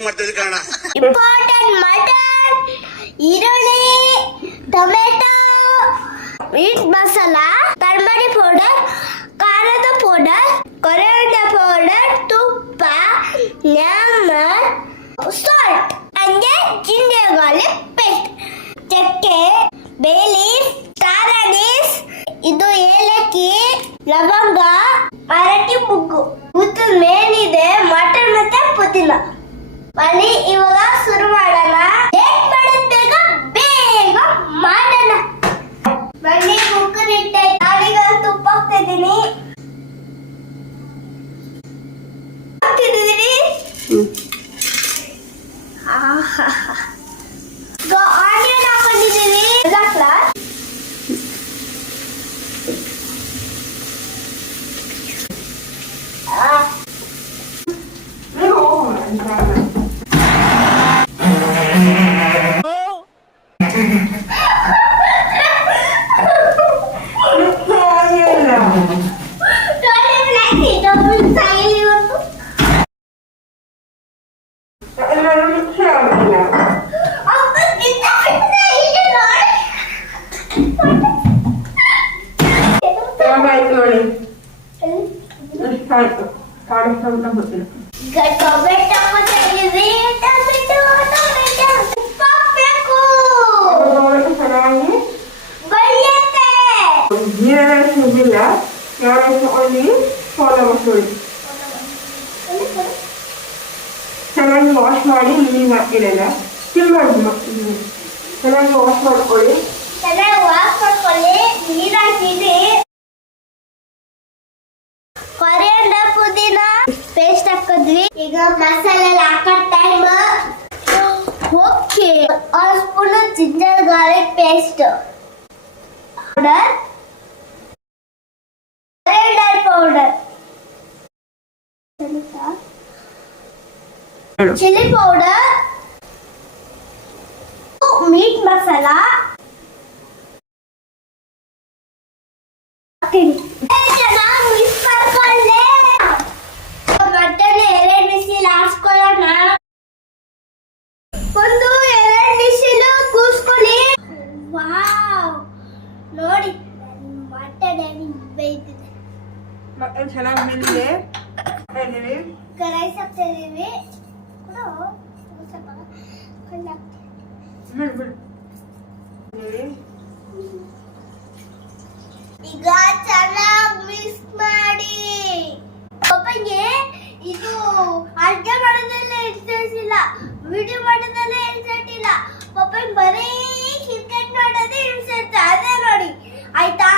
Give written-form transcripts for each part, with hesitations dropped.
Mistake ಮಾಡ್ತಿದ್ದೆ ಕಾರಣ. Important mutton, ಈರುಳ್ಳಿ, tomato, meet masala, turmeric powder, ಖಾರದ ಪೌಡರ್, ಕೊರಿಯಾಂಡರ್ ಪೌಡರ್, ತುಪ್ಪ, ನಮಕ್, ಸಾಲ್ಟ್ ಅಂದ್ರೆ ಜಿಂಜರ್ ಗಾರ್ಲಿಕ್ ಪೇಸ್ಟ್, ಚಕ್ಕೆ, ಬೇ ಲೀಫ್, ಸ್ಟಾರ್ ಅನೀಸ್, ಇದು ಏಲಕ್ಕಿ, ಲವಂಗ, ಅರಟಿ ಮುಗ್ಗು. ಇದು ಮೇನ್ ಇದೆ ಮಟನ್ ಮತ್ತೆ ಪುದೀನ. ಬನ್ನಿ ಇವಾಗ ಶುರು ಮಾಡೋಣ. ಲೇಟ್ ಮಾಡೋದ್ ಬೇಗ ಬೇಗ ಮಾಡೋಣ. ಬನ್ನಿ ಕುಕ್ಕರ್ ಇಟ್ಟೆ, ನಾನೀಗ ತುಪ್ಪ ಹಾಕ್ತಿದ್ದೀನಿ. ಆನಿಯನ್ ಹಾಕೊಂಡಿದ್ದೀವಿ. ಚೆನ್ನಾಗಿ ವಾಶ್ ಮಾಡಿ ನೀರು ಹಾಕಿರಲ್ಲ ಚೆನ್ನಾಗಿ ವಾಶ್ ಮಾಡ್ಕೊಳ್ಳಿ. ನೀರು ಹಾಕಿದೆ. ಕೊರಿಯಾಂಡರ್ ಪುದೀನ ಪೇಸ್ಟ್ ಹಾಕಿದ್ವಿ. ಈಗ ಮಸಾಲೆ ಹಾಕೋ time. Okay, 1 spoon ginger garlic paste, coriander powder, chilli powder, meat masala mutton 2 whistle ಹಾಕ್ಸ್ಕೊಳ್ಳೋಣ. 1-2 ವಿಸಿಲ್ ಕೂಸ್ಕೊಳ್ಳಿ. ವಾವ್, ನೋಡಿ ಮಟನ್ ಬೇಯ್ತಿದೆ. ಮಟನ್ ಚೆನ್ನಾಗಿ ಬೆಂದಿದೆ. ರೈಸ್ ಹಾಕ್ತಿದ್ದೀವಿ. ಈಗ ಚೆನ್ನಾಗಿ ಮಿಕ್ಸ್ ಮಾಡಿ. ಪಪ್ಪಂಗೆ ಇದು ಅಡ್ಗೆ ಮಾಡೋದೆಲ್ಲ ಇಂಟ್ರೆಸ್ಟ್ ಇಲ್ಲ, ವಿಡಿಯೋ ಮಾಡೋದೆಲ್ಲ ಇಂಟ್ರೆಸ್ಟ್ ಇಲ್ಲ. ಪಪ್ಪನ್ ಬರೀ ಕ್ರಿಕೆಟ್ ನೋಡೋದೇ ಇಂಟ್ರೆಸ್ಟ್. ಅದೇ ನೋಡಿ ಆಯ್ತಾ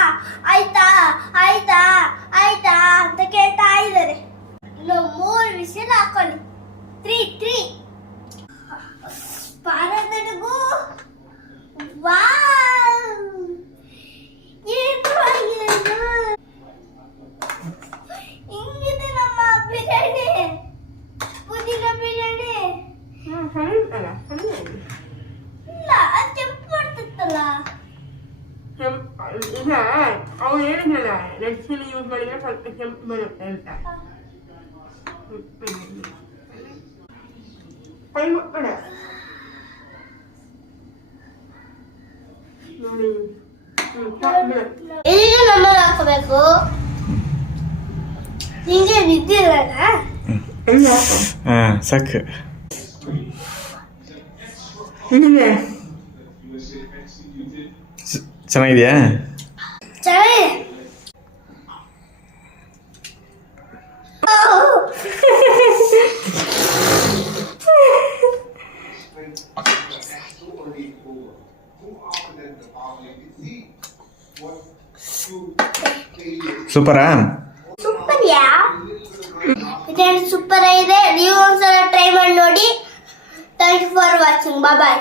ಆಯ್ತಾ ಆಯ್ತಾ ಆಯ್ತಾ ಅಂತ ಕೇಳ್ತಾ ಇದ್ದಾರೆ. ಇನ್ನು 3 ವಿಸಿಲ್ ಹಾಕೊಳ್ಳಿ. 3 ಪಾರದಡುಗು. ವಾವ್, ಹಿಂಗಿದೆ ನಮ್ಮ ಬಿರಿಯಾನಿ, ಪುದೀನ ಬಿರಿಯಾನಿ. ಇಲ್ಲ, ಅದು ಕೆಂಪು ಮಾಡ್ತಿತ್ತಲ್ಲ. ಈಗ ಅವ್ರು ಹೇಳಿದ್ನಲ್ಲ, ರೆಡ್ ಚಿಲ್ಲಿ ಯೂಸ್ ಮಾಡಿದ್ರೆ ಸ್ವಲ್ಪ ಕೆಂಪು ಬರುತ್ತೆ ಅಂತ. ಕೈ ಮುಟ್ಬೇಡ ನೋಡಿ. ಈಗ ನಮ್ಮಲ್ಲಿ ಹಾಕಬೇಕು. ಹಿಂಗೆ ಬಿದ್ದಿಲ್ಲ ಸಾಕು. ಚೆನ್ನಾಗಿದೆಯಾ? ಚೆನ್ನಾಗಿದೆ. ಸೂಪರಾ? ಸೂಪರ್ ಯಾ, ಸೂಪರ್ ಇದೆ. ನೀವು ಒಂದ್ಸಲ ಟ್ರೈ ಮಾಡಿ ನೋಡಿ. Thank you for watching. Bye.